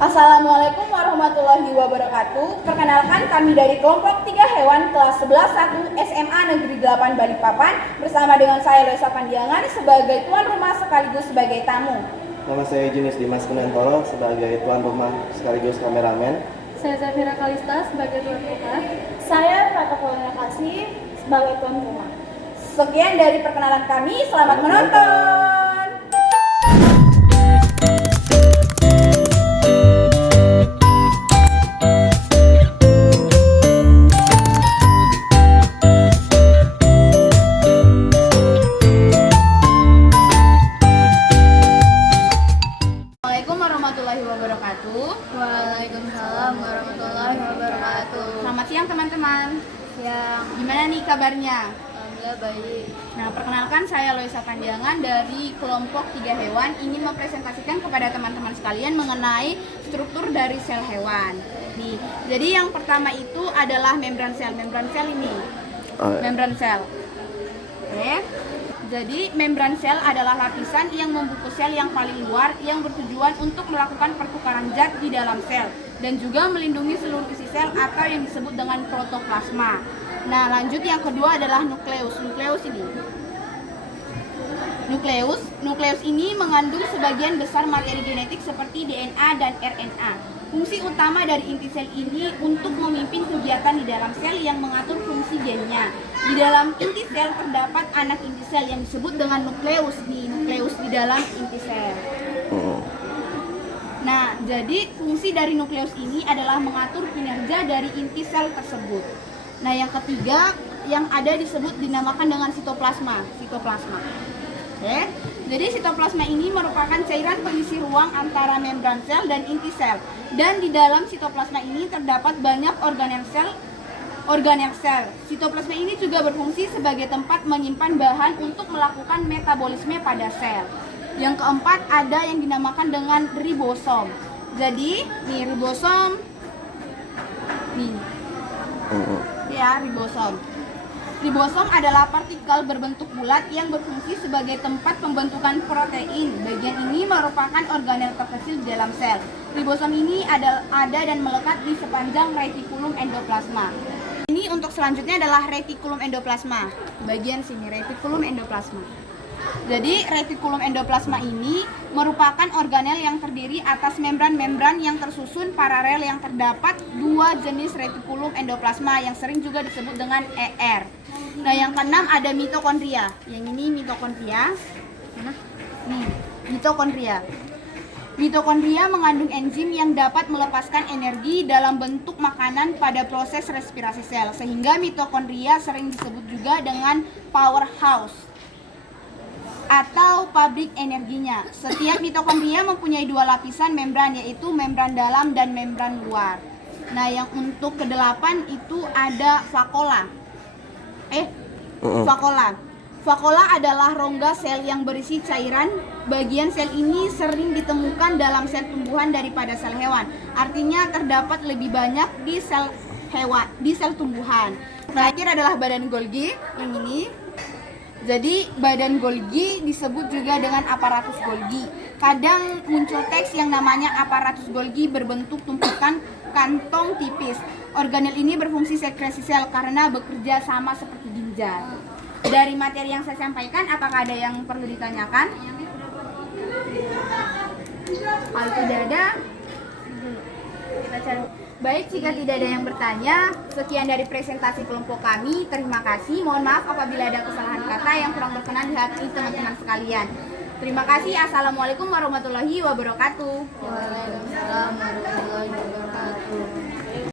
Assalamualaikum warahmatullahi wabarakatuh. Perkenalkan, kami dari kelompok 3 hewan kelas 11-1 SMA Negeri 8 Balikpapan bersama dengan saya Loisa Pandiangan sebagai tuan rumah sekaligus sebagai tamu. Nama saya Junis Dimas Kunantoro sebagai tuan rumah sekaligus kameramen. Saya Zafira Kalista sebagai tuan rumah. Saya Rata Paulina Kasih sebagai tuan rumah. Sekian dari perkenalan kami, selamat menonton. Assalamualaikum warahmatullahi wabarakatuh. Waalaikumsalam warahmatullahi wabarakatuh. Selamat siang teman-teman. Siang. Gimana nih kabarnya? Alhamdulillah baik. Nah, perkenalkan saya Loisa Pandiangan dari kelompok 3 hewan ingin mempresentasikan kepada teman-teman sekalian mengenai struktur dari sel hewan. Nih, jadi yang pertama itu adalah membran sel. Membran sel ini. Membran sel. Oke. Jadi membran sel adalah lapisan yang membungkus sel yang paling luar yang bertujuan untuk melakukan pertukaran zat di dalam sel dan juga melindungi seluruh isi sel atau yang disebut dengan protoplasma. Nah, lanjut yang kedua adalah nukleus. Nukleus ini. Nukleus ini mengandung sebagian besar materi genetik seperti DNA dan RNA. Fungsi utama dari inti sel ini untuk memimpin kegiatan di dalam sel yang mengatur fungsi gennya. Di dalam inti sel terdapat anak inti sel yang disebut dengan nukleus. Nukleus di dalam inti sel. Nah, jadi fungsi dari nukleus ini adalah mengatur kinerja dari inti sel tersebut. Nah, yang ketiga yang ada disebut dinamakan dengan sitoplasma. Oke. Jadi sitoplasma ini merupakan cairan pengisi ruang antara membran sel dan inti sel. Dan di dalam sitoplasma ini terdapat banyak organel sel. Sitoplasma ini juga berfungsi sebagai tempat menyimpan bahan untuk melakukan metabolisme pada sel. Yang keempat ada yang dinamakan dengan ribosom. Jadi, nih ribosom. Nih. Ya, ribosom. Ribosom adalah partikel berbentuk bulat yang berfungsi sebagai tempat pembentukan protein. Bagian ini merupakan organel terkecil di dalam sel. Ribosom ini ada dan melekat di sepanjang retikulum endoplasma. Ini untuk selanjutnya adalah retikulum endoplasma. Bagian sini retikulum endoplasma. Jadi retikulum endoplasma ini merupakan organel yang terdiri atas membran-membran yang tersusun paralel yang terdapat dua jenis retikulum endoplasma yang sering juga disebut dengan ER. Nah, yang keenam ada mitokondria. Yang ini mitokondria. Mana? Nih, mitokondria. Mitokondria mengandung enzim yang dapat melepaskan energi dalam bentuk makanan pada proses respirasi sel, sehingga mitokondria sering disebut juga dengan powerhouse atau pabrik energinya. Setiap mitokondria mempunyai dua lapisan membran, yaitu membran dalam dan membran luar. Nah, yang untuk kedelapan itu ada vakuola. Vakuola adalah rongga sel yang berisi cairan. Bagian sel ini sering ditemukan dalam sel tumbuhan daripada sel hewan. Artinya terdapat lebih banyak di sel tumbuhan. Terakhir adalah badan Golgi, yang ini. Jadi badan Golgi disebut juga dengan aparatus Golgi. Kadang muncul teks yang namanya aparatus Golgi berbentuk tumpukan kantong tipis. Organel ini berfungsi sekresi sel karena bekerja sama seperti ginjal. Dari materi yang saya sampaikan, apakah ada yang perlu ditanyakan? Kalau tidak ada, kita cari. Baik, jika tidak ada yang bertanya, sekian dari presentasi kelompok kami. Terima kasih. Mohon maaf apabila ada kesalahan kata yang kurang berkenan di hati teman-teman sekalian. Terima kasih. Assalamualaikum warahmatullahi wabarakatuh. Waalaikumsalam warahmatullahi wabarakatuh.